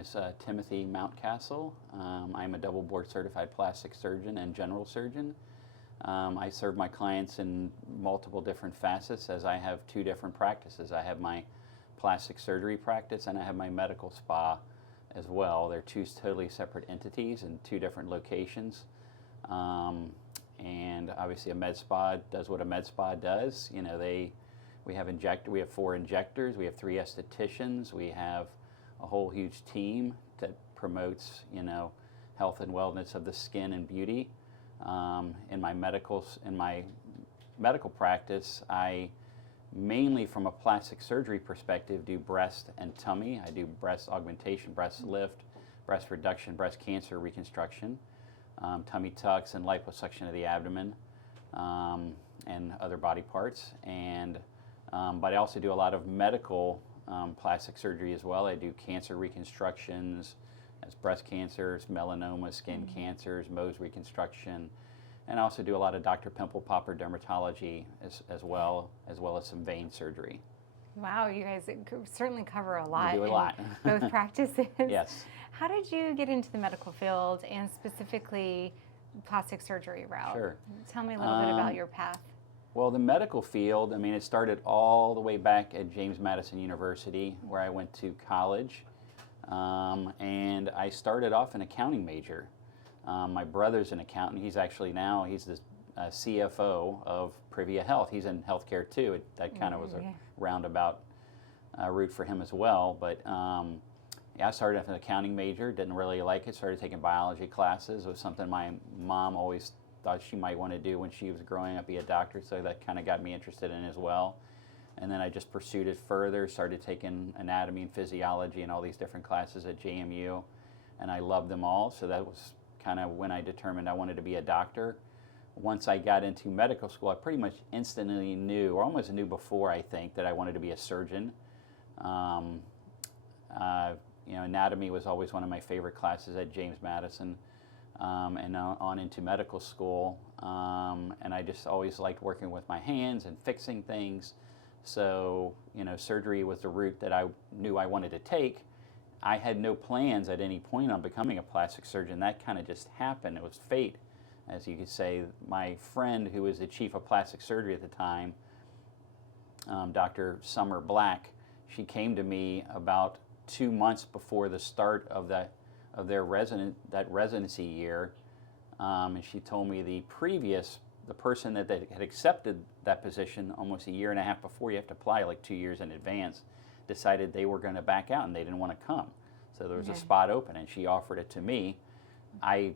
is Timothy Mountcastle. I'm a double board certified plastic surgeon and general surgeon. I serve my clients in multiple different facets as I have two different practices. I have my plastic surgery practice and I have my medical spa as well. They're two totally separate entities in two different locations. And obviously a med spa does what a med spa does. You know, we have 4 injectors, we have 3 estheticians, we have a whole huge team that promotes, you know, health and wellness of the skin and beauty. In my medical practice, I mainly from a plastic surgery perspective do breast and tummy. I do breast augmentation, breast lift, breast reduction, breast cancer reconstruction, tummy tucks and liposuction of the abdomen, and other body parts. But I also do a lot of medical plastic surgery as well. I do cancer reconstructions, as breast cancers, melanoma, skin cancers, Mohs reconstruction, and I also do a lot of Dr. Pimple Popper dermatology as well as some vein surgery. Wow, you guys certainly cover a lot. We do a lot. Both practices. Yes. How did you get into the medical field and specifically plastic surgery route? Sure. Tell me a little bit about your path. Well, the medical field, I mean, it started all the way back at James Madison University, where I went to college. And I started off an accounting major. My brother's an accountant. He's the CFO of Privia Health. He's in healthcare too. That kind of was a roundabout route for him as well. But yeah, I started off an accounting major, didn't really like it, started taking biology classes. It was something my mom always thought she might want to do when she was growing up, be a doctor, so that kind of got me interested in it as well. And then I just pursued it further, started taking anatomy and physiology and all these different classes at JMU, and I loved them all, so that was kind of when I determined I wanted to be a doctor. Once I got into medical school, I pretty much instantly knew, or almost knew before, I think, that I wanted to be a surgeon. You know, anatomy was always one of my favorite classes at James Madison, and on into medical school. And I just always liked working with my hands and fixing things. So, you know, surgery was the route that I knew I wanted to take. I had no plans at any point on becoming a plastic surgeon. That kind of just happened. It was fate, as you could say. My friend, who was the chief of plastic surgery at the time, Dr. Summer Black, she came to me about 2 months before the start of their residency year, and she told me the person that had accepted that position almost a year and a half before, you have to apply like 2 years in advance, decided they were going to back out and they didn't want to come. So there was a spot open and she offered it to me. I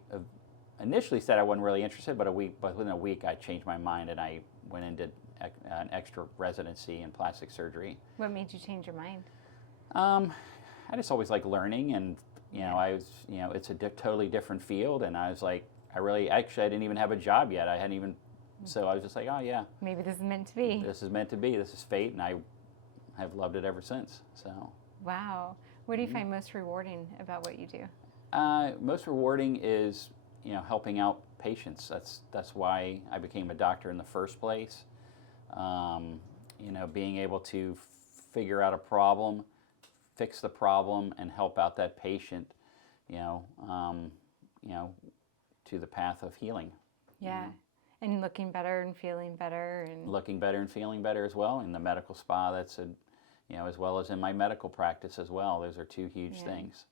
initially said I wasn't really interested, but within a week I changed my mind and I went and did an extra residency in plastic surgery. What made you change your mind? I just always like learning, and it's a totally different field, and I was like, I didn't even have a job yet. I hadn't even, so I was just like, oh yeah. Maybe this is meant to be. This is meant to be. This is fate, and I have loved it ever since. So. Wow. What do you find most rewarding about what you do? Most rewarding is, you know, helping out patients. That's why I became a doctor in the first place. You know, being able to figure out a problem, fix the problem, and help out that patient, you know, to the path of healing. Yeah, and looking better and feeling better, and looking better and feeling better as well. In the medical spa, as well as in my medical practice as well. Those are two huge things.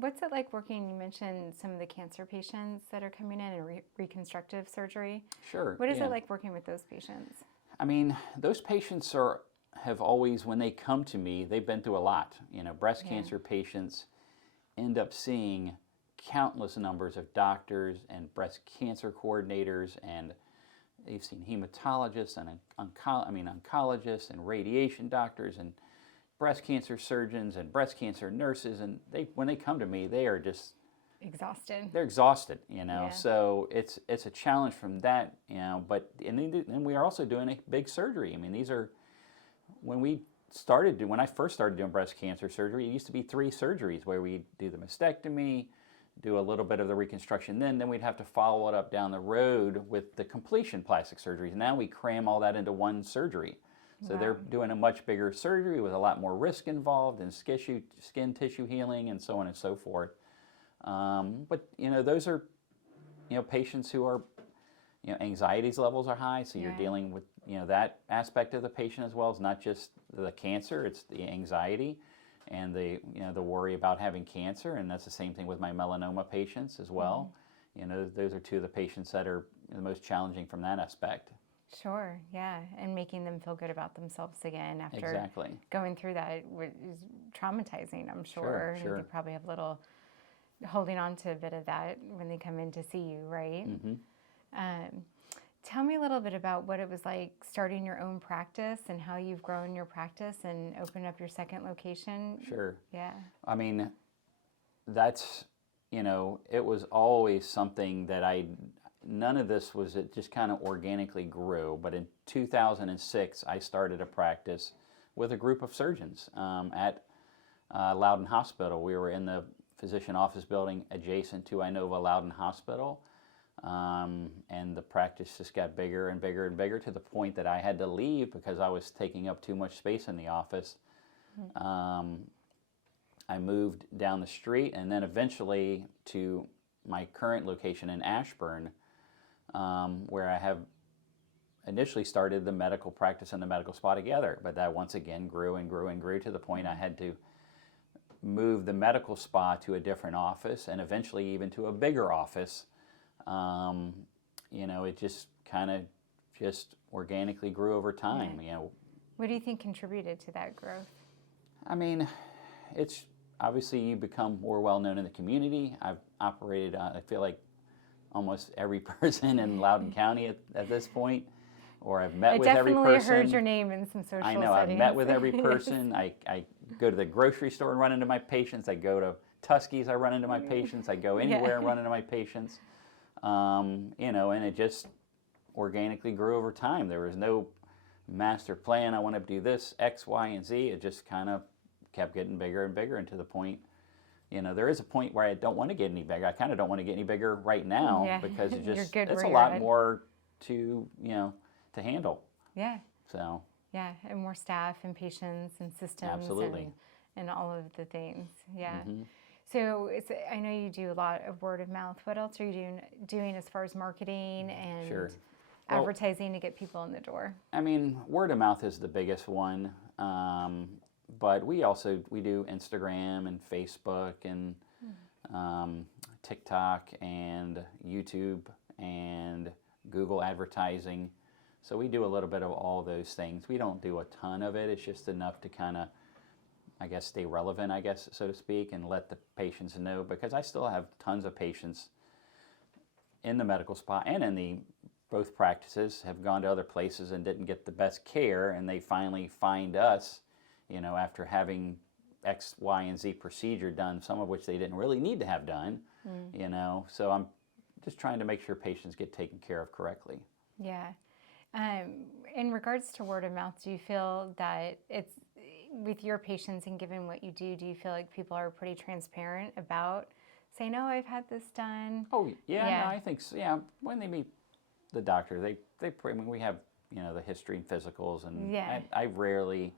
What's it like working? You mentioned some of the cancer patients that are coming in and reconstructive surgery. Sure. What is it like working with those patients? I mean, those patients have always, when they come to me, they've been through a lot. You know, breast cancer patients end up seeing countless numbers of doctors and breast cancer coordinators, and they've seen hematologists and oncologists and radiation doctors and breast cancer surgeons and breast cancer nurses, and when they come to me, they are just exhausted. They're exhausted, you know. Yeah. So it's a challenge from that, you know. But and we are also doing a big surgery. I mean, these are when I first started doing breast cancer surgery, it used to be 3 surgeries where we do the mastectomy, do a little bit of the reconstruction, then we'd have to follow it up down the road with the completion plastic surgeries. Now we cram all that into one surgery. So they're doing a much bigger surgery with a lot more risk involved in skin tissue healing and so on and so forth. But those are patients who are anxiety levels are high, so you're dealing with that aspect of the patient as well. It's not just the cancer; it's the anxiety and the worry about having cancer, and that's the same thing with my melanoma patients as well. Those are two of the patients that are the most challenging from that aspect. Sure, yeah, and making them feel good about themselves again after going through that is traumatizing, I'm sure. Sure. And they probably have holding on to a bit of that when they come in to see you, right? Tell me a little bit about what it was like starting your own practice and how you've grown your practice and opened up your second location. Sure. Yeah. I mean, that's, it was always something that none of this was, it just kind of organically grew. But in 2006, I started a practice with a group of surgeons at Loudoun Hospital. We were in the physician office building adjacent to Inova Loudoun Hospital. And the practice just got bigger and bigger and bigger to the point that I had to leave because I was taking up too much space in the office. I moved down the street and then eventually to my current location in Ashburn, where I have initially started the medical practice and the medical spa together. But that once again grew and grew and grew to the point I had to move the medical spa to a different office and eventually even to a bigger office. It just kind of just organically grew over time. What do you think contributed to that growth? I mean, it's obviously you become more well known in the community. I've operated, I feel like almost every person in Loudoun County at this point, or I've met with every person. I definitely heard your name in some social settings. I've met with every person. I go to the grocery store and run into my patients. I go to Tuskie's, I run into my patients. I go anywhere and run into my patients. And it just organically grew over time. There was no master plan. I want to do this, X, Y, and Z. It just kind of kept getting bigger and bigger, and to the point, there is a point where I don't want to get any bigger. I kind of don't want to get any bigger right now because it's a lot more to handle. Yeah. So. Yeah, and more staff and patients and systems. Absolutely. And all of the things. Yeah. Mm-hmm. So I know you do a lot of word of mouth. What else are you doing as far as marketing and advertising to get people in the door? I mean, word of mouth is the biggest one, but we do Instagram and Facebook and TikTok and YouTube and Google advertising. So we do a little bit of all those things. We don't do a ton of it. It's just enough to kind of, stay relevant, so to speak, and let the patients know, because I still have tons of patients in the medical spa and in both practices have gone to other places and didn't get the best care, and they finally find us, after having X, Y, and Z procedure done, some of which they didn't really need to have done, so I'm just trying to make sure patients get taken care of correctly. Yeah. In regards to word of mouth, do you feel that it's, with your patients and given what you do you feel like people are pretty transparent about saying, "Oh, I've had this done"? Oh, yeah. No, I think so. Yeah, when they meet the doctor, we have, the history and physicals, and I rarely,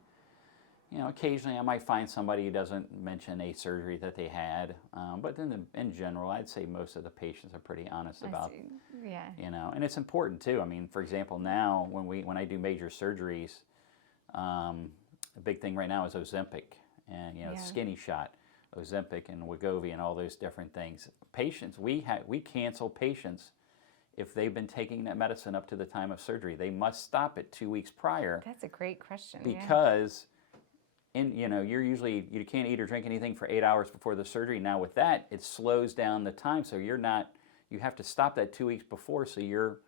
occasionally I might find somebody who doesn't mention a surgery that they had, but then in general, I'd say most of the patients are pretty honest about, and it's important too. I mean, for example, now when I do major surgeries, a big thing right now is Ozempic and skinny shot, Ozempic and Wegovy and all those different things. Patients, we cancel patients if they've been taking that medicine up to the time of surgery. They must stop it 2 weeks prior. That's a great question. Because you can't eat or drink anything for 8 hours before the surgery. Now with that, it slows down the time, so you have to stop that 2 weeks before, so your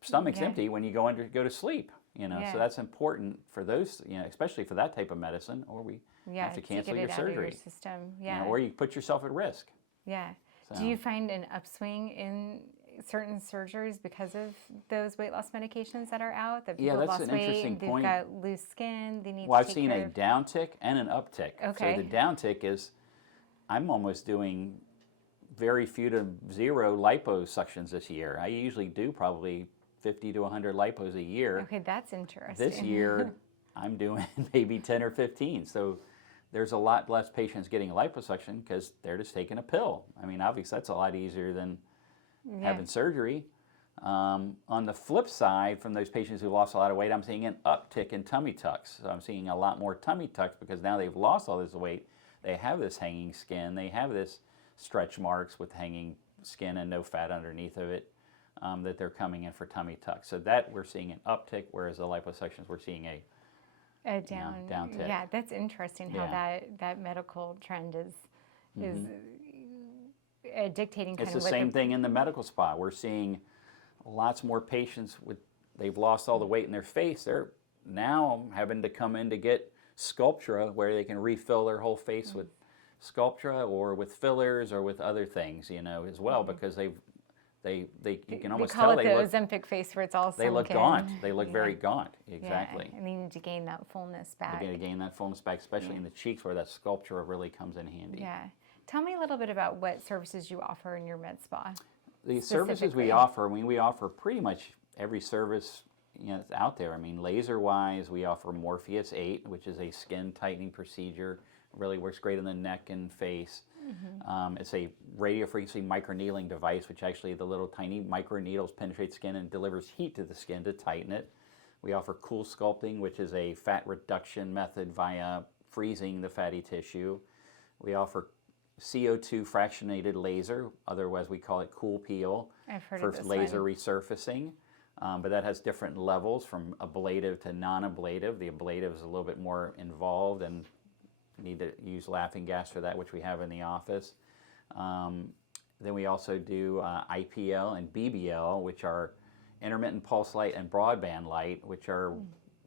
stomach's empty when you go to sleep. So that's important for those, especially for that type of medicine, or we have to cancel your surgery. Out of your system. Or you put yourself at risk. Yeah. So. Do you find an upswing in certain surgeries because of those weight loss medications that are out? That people have lost weight, interesting point. They've got loose skin, they need I've seen a downtick and an uptick. Okay. So the downtick is I'm almost doing very few to zero liposuctions this year. I usually do probably 50 to 100 lipos a year. Okay, that's interesting. This year, I'm doing maybe 10 or 15. So there's a lot less patients getting liposuction because they're just taking a pill. I mean, obviously, that's a lot easier than having surgery. On the flip side, from those patients who lost a lot of weight, I'm seeing an uptick in tummy tucks. So I'm seeing a lot more tummy tucks because now they've lost all this weight. They have this hanging skin. They have this stretch marks with hanging skin and no fat underneath of it, that they're coming in for tummy tucks. So that we're seeing an uptick, whereas the liposuctions we're seeing a downtick. Yeah, that's interesting how that medical trend is dictating kind it's of the same thing in the medical spa. We're seeing lots more patients they've lost all the weight in their face. They're now having to come in to get Sculptra, where they can refill their whole face with Sculptra or with fillers or with other things, as well, because you can almost tell they look, the Ozempic face where it's all sunken. They look gaunt. They look very gaunt. Exactly. Yeah, and they need to gain that fullness back. They need to gain that fullness back, especially in the cheeks where that Sculptra really comes in handy. Yeah. Tell me a little bit about what services you offer in your med spa. The services we offer, we offer pretty much every service that's out there. I mean, laser-wise, we offer Morpheus 8, which is a skin tightening procedure. Really works great on the neck and face. It's a radiofrequency microneedling device, which actually the little tiny microneedles penetrate skin and delivers heat to the skin to tighten it. We offer Cool Sculpting, which is a fat reduction method via freezing the fatty tissue. We offer CO2 fractionated laser, otherwise we call it Cool Peel, for laser resurfacing. But that has different levels from ablative to non-ablative. The ablative is a little bit more involved and need to use laughing gas for that, which we have in the office. Then we also do IPL and BBL, which are intermittent pulse light and broadband light, which are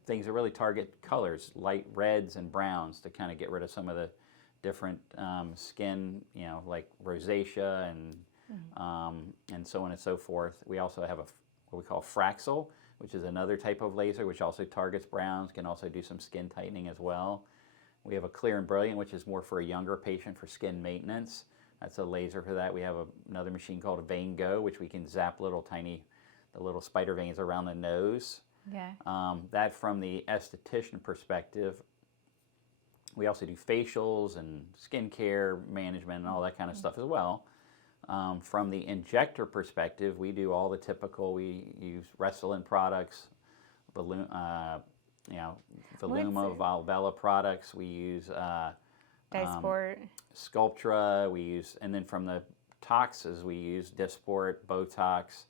things that really target colors, light reds and browns, to kind of get rid of some of the different skin, like rosacea and so on and so forth. We also have what we call Fraxel, which is another type of laser, which also targets browns, can also do some skin tightening as well. We have a Clear and Brilliant, which is more for a younger patient for skin maintenance. That's a laser for that. We have another machine called a Vein Go, which we can zap the little spider veins around the nose. Yeah. That from the esthetician perspective. We also do facials and skincare management and all that kind of stuff as well. From the injector perspective, we do all the typical. We use Restylane products, Voluma, Valvella products. We use Dysport, Sculptra. We use, and then from the toxins, we use Dysport, Botox,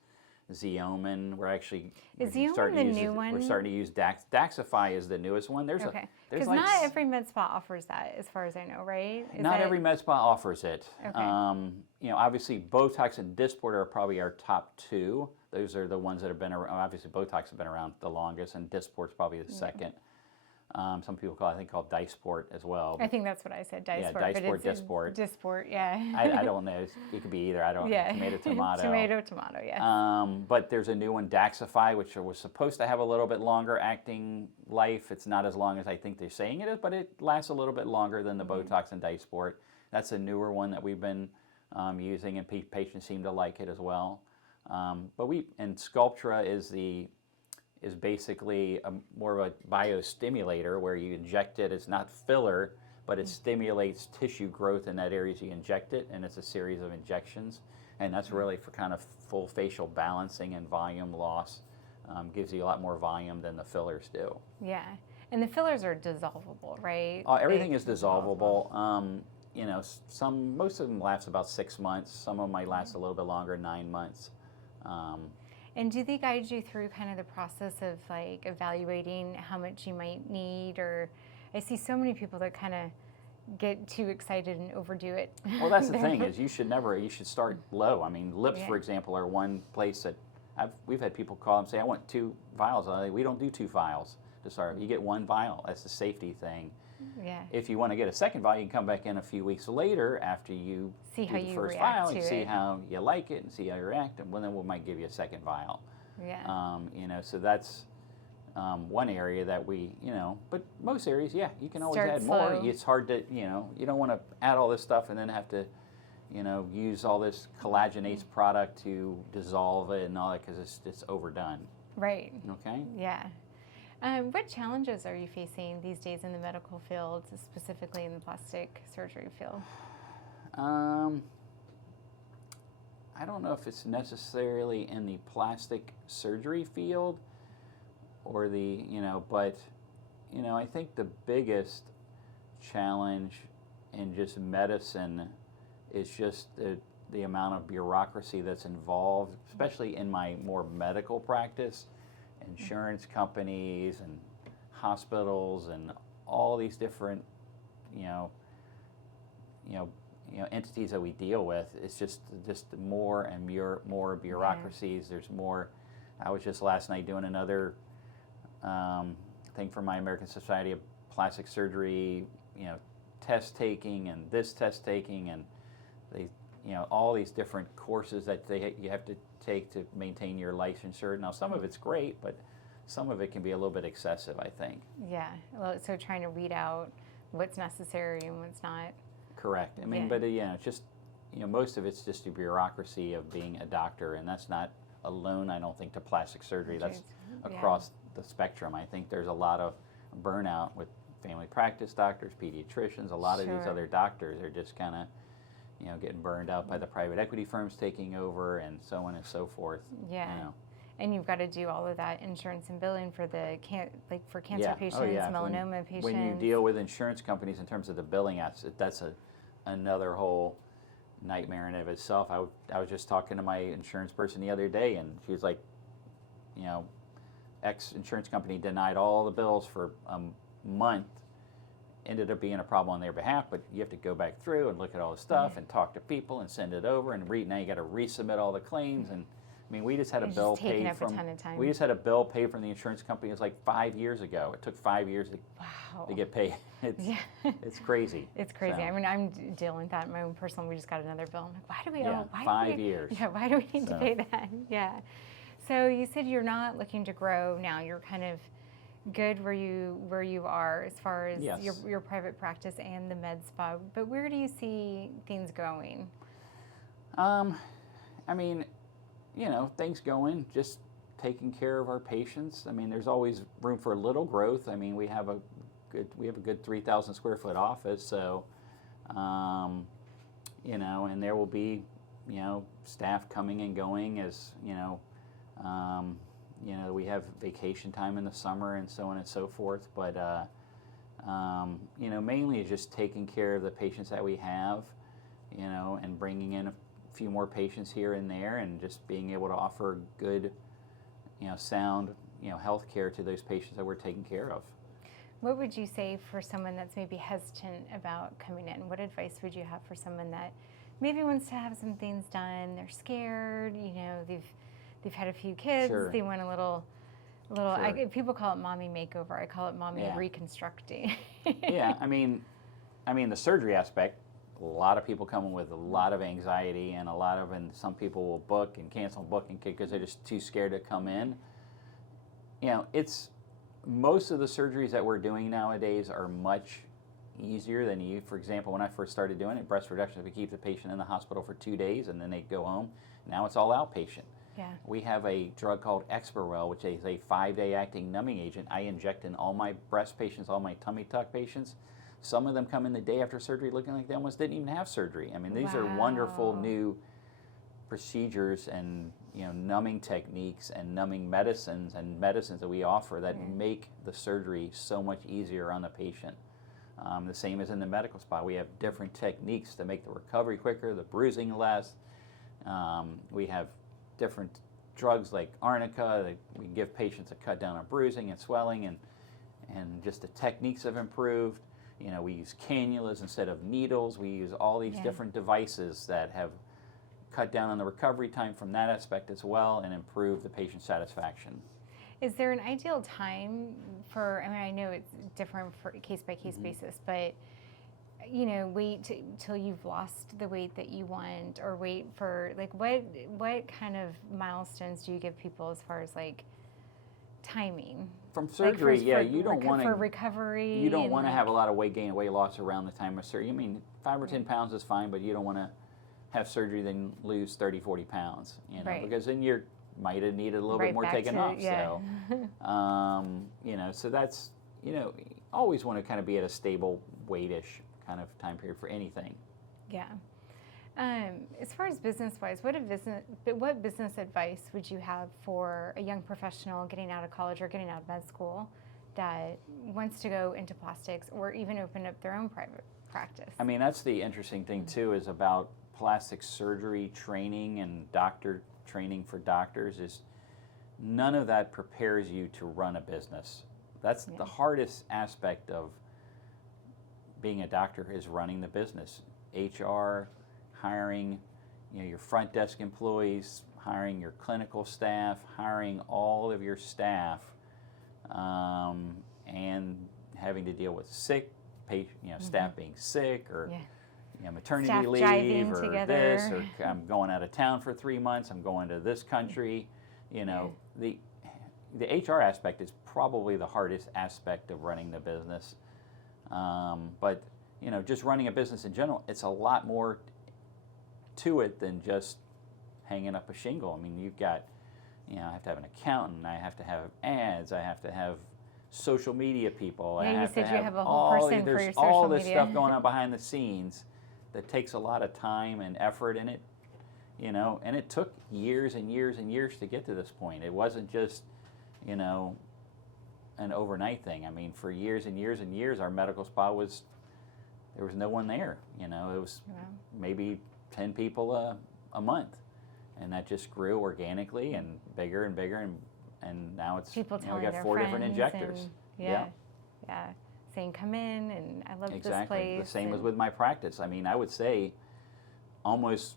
Xeomin. We're actually Xeomin the new one? We're starting to use Daxify is the newest one. Okay. Because not every med spa offers that, as far as I know, right? Not every med spa offers it. Okay. Obviously Botox and Dysport are probably our top two. Those are the ones that have been around. Obviously Botox has been around the longest, and Dysport's probably the second. Some people call Dysport as well. I think that's what I said, Dysport. Yeah, Dysport. Dysport, yeah. I don't know. It could be either. I don't know. Tomato, tomato. Tomato, yeah. But there's a new one, Daxify, which was supposed to have a little bit longer acting life. It's not as long as I think they're saying it is, but it lasts a little bit longer than the Botox and Dysport. That's a newer one that we've been using, and patients seem to like it as well. And Sculptra is basically more of a biostimulator, where you inject it. It's not filler, but it stimulates tissue growth in that area as you inject it, and it's a series of injections. And that's really for kind of full facial balancing and volume loss. Gives you a lot more volume than the fillers do. Yeah, and the fillers are dissolvable, right? Everything is dissolvable. Most of them last about 6 months. Some of them might last a little bit longer, 9 months. And do they guide you through kind of the process of like evaluating how much you might need? Or I see so many people that kind of get too excited and overdo it. Well, that's the thing is you should start low. I mean, lips, for example, are one place that we've had people call and say, I want 2 vials. We don't do 2 vials to start. You get 1 vial. That's the safety thing. Yeah. If you want to get a second vial, you can come back in a few weeks later after you see how do the you first react vial to and see it. how you like it and see how you react, and then we might give you a second vial. Yeah. So that's one area that but most areas, you can always Start add slow. more. It's hard to, you don't want to add all this stuff and then have to, use all this collagenase product to dissolve it and all that because it's overdone. Right. Okay. Yeah. What challenges are you facing these days in the medical field, specifically in the plastic surgery field? I don't know if it's necessarily in the plastic surgery field or but I think the biggest challenge in just medicine is just the amount of bureaucracy that's involved, especially in my more medical practice, insurance companies and hospitals and all these different, entities that we deal with. It's just more and more bureaucracies. There's more. I was just last night doing another thing for my American Society of Plastic Surgery, test taking and this test taking and they, all these different courses that you have to take to maintain your licensure. Now, some of it's great, but some of it can be a little bit excessive, I think. Yeah. Well, so trying to weed out what's necessary and what's not. Correct. I mean, but just most of it's just the bureaucracy of being a doctor, and that's not alone, I don't think, to plastic surgery. That's across the spectrum. I think there's a lot of burnout with family practice doctors, pediatricians. A lot of these other doctors are just kind of, getting burned out by the private equity firms taking over and so on and so forth. Yeah. And you've got to do all of that insurance and billing for the for cancer patients, melanoma patients. When you deal with insurance companies in terms of the billing, that's another whole nightmare in and of itself. I was just talking to my insurance person the other day, and she was like, X insurance company denied all the bills for a month. Ended up being a problem on their behalf, but you have to go back through and look at all the stuff and talk to people and send it over and read. Now you got to resubmit all the claims, and I mean, we just had a bill paid from. We just had a bill paid from the insurance company. It was like 5 years ago. It took 5 years to get paid. It's crazy. It's crazy. So. I mean, I'm dealing with that in my own personal. We just got another bill. I'm like, why do we owe? 5 years. Yeah, why do we need to pay that? Yeah. So you said you're not looking to grow now. You're kind of good where you are as far as your private practice and the med spa. But where do you see things going? I mean, things going, just taking care of our patients. I mean, there's always room for a little growth. I mean, we have a good 3,000 square foot office, so and there will be staff coming and going as we have vacation time in the summer and so on and so forth. But mainly it's just taking care of the patients that we have, and bringing in a few more patients here and there, and just being able to offer good, sound, health care to those patients that we're taking care of. What would you say for someone that's maybe hesitant about coming in? What advice would you have for someone that maybe wants to have some things done? They're scared, they've had a few kids, they want a little. People call it mommy makeover. I call it mommy reconstructing. I mean, the surgery aspect. A lot of people come in with a lot of anxiety, and some people will book and cancel booking because they're just too scared to come in. It's most of the surgeries that we're doing nowadays are much easier than for example, when I first started doing it, breast reduction, we keep the patient in the hospital for 2 days and then they go home. Now it's all outpatient. Yeah. We have a drug called Exparel, which is a 5-day acting numbing agent. I inject in all my breast patients, all my tummy tuck patients. Some of them come in the day after surgery looking like they almost didn't even have surgery. I mean, these are wonderful new procedures and numbing techniques and numbing medicines that we offer that make the surgery so much easier on the patient. The same as in the medical spa. We have different techniques to make the recovery quicker, the bruising less. We have different drugs like arnica that we give patients to cut down on bruising and swelling, and just the techniques have improved. We use cannulas instead of needles. We use all these different devices that have cut down on the recovery time from that aspect as well and improve the patient satisfaction. Is there an ideal time for, I know it's different for case by case basis, but wait till you've lost the weight that you want, or wait for what kind of milestones do you give people as far as timing? From surgery, you don't want to, for recovery. You don't want to have a lot of weight gain and weight loss around the time of surgery. I mean, 5 or 10 pounds is fine, but you don't want to have surgery than lose 30, 40 pounds, you know, Right. because then you might have needed a little bit Right more back taken to- off. yeah. So, you know, so that's, you know, always want to kind of be at a stable weight-ish kind of time period for anything. Yeah. As far as business-wise, what business advice would you have for a young professional getting out of college or getting out of med school that wants to go into plastics or even open up their own private practice? I mean, that's the interesting thing too, is about plastic surgery training and doctor training for doctors, is none of that prepares you to run a business. That's the hardest aspect of being a doctor, is running the business. HR, hiring, you know, your front desk employees, hiring your clinical staff, hiring all of your staff, and having to deal with sick patient, you know, staff being sick, or you know, maternity Staff leave, driving or together. this, or I'm going out of town for 3 months, I'm going to this country. You know, the HR aspect is probably the hardest aspect of running the business. But you know, just running a business in general, it's a lot more to it than just hanging up a shingle. I mean, you've got, you know, I have to have an accountant, I have to have ads, I have to have social media people. Yeah, I you have said to you have a whole person for there's your all social this media. stuff going on behind the scenes that takes a lot of time and effort in it, you know, and it took years and years and years to get to this point. It wasn't just, you know, an overnight thing. I mean, for years and years and years, our medical spa there was no one there. You know, it was maybe 10 people a month, and that just grew organically and bigger, and now it's, People you know, we telling got their 4 different friends injectors. and- yeah, saying come in and I love this Exactly. place. The same was and- with my practice. I mean, I would say almost,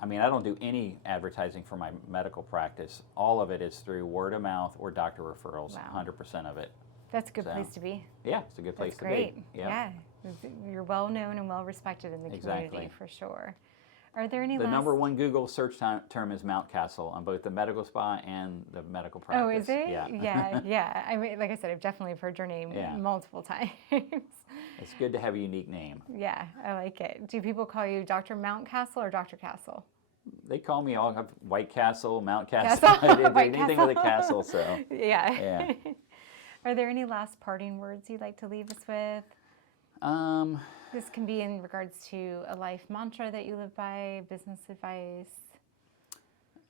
I mean, I don't do any advertising for my medical practice. All of it is through word of mouth or doctor referrals, Wow. 100% of it. That's a good So, place to be. Yeah, it's a good place That's to great. be. Yeah. You're well known and well respected in the community Exactly. for sure. Are there any The last... number one Google search term is Mountcastle on both the medical spa and the medical practice. Oh, is it? Yeah. Yeah. I mean, like I said, I've definitely heard your name multiple times. It's good to have a unique name. Yeah, I like it. Do people call you Dr. Mountcastle or Dr. Castle? They call me all White Castle, Mountcastle, Castle? White anything Castle. with a castle. So Yeah. Are there any last parting words you'd like to leave us with? This can be in regards to a life mantra that you live by, business advice.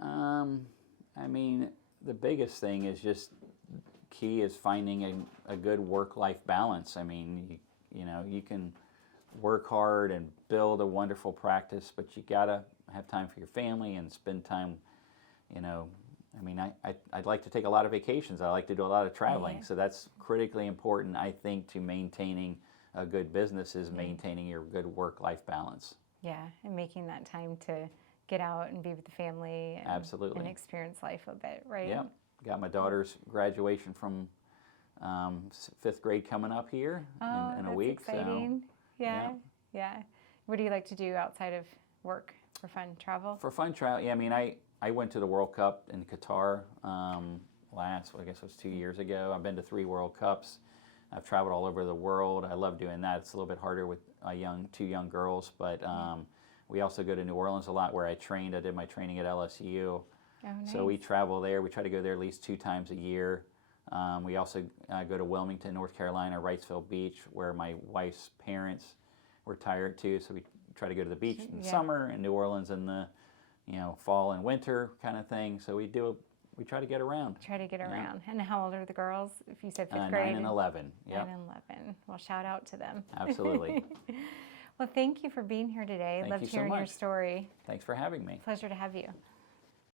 I mean, the biggest thing is just key is finding a good work-life balance. I mean, you know, you can work hard and build a wonderful practice, but you gotta have time for your family and spend time, you know. I mean, I'd like to take a lot of vacations. I like to do a lot of traveling. So that's critically important, I think, to maintaining a good business, is maintaining your good work-life balance. Yeah, and making that time to get out and be with the family and, Absolutely. and experience life a bit, right? Yep. Got my daughter's graduation from 5th grade coming up here in a week. Exciting. So, Yeah. What do you like to do outside of work for fun? Travel? For fun travel, yeah, I mean, I went to the World Cup in Qatar I guess it was 2 years ago. I've been to 3 World Cups. I've traveled all over the world. I love doing that. It's a little bit harder with 2 young girls, but we also go to New Orleans a lot, where I trained. I did my training at LSU. Oh, nice. So we travel there. We try to go there at least 2 times a year. We also go to Wilmington, North Carolina, Wrightsville Beach, where my wife's parents retired too. So we try to go to the beach in summer, and New Orleans in the fall and winter kind of thing. So we try to get around. Try to get around. And how old are the girls? If you said 5th 9 grade? and 11. Yep. 9 and 11. Well, shout out to them. Absolutely. Well, thank you for being here today. Thank Loved you so hearing your much. story. Thanks for having me. Pleasure to have you.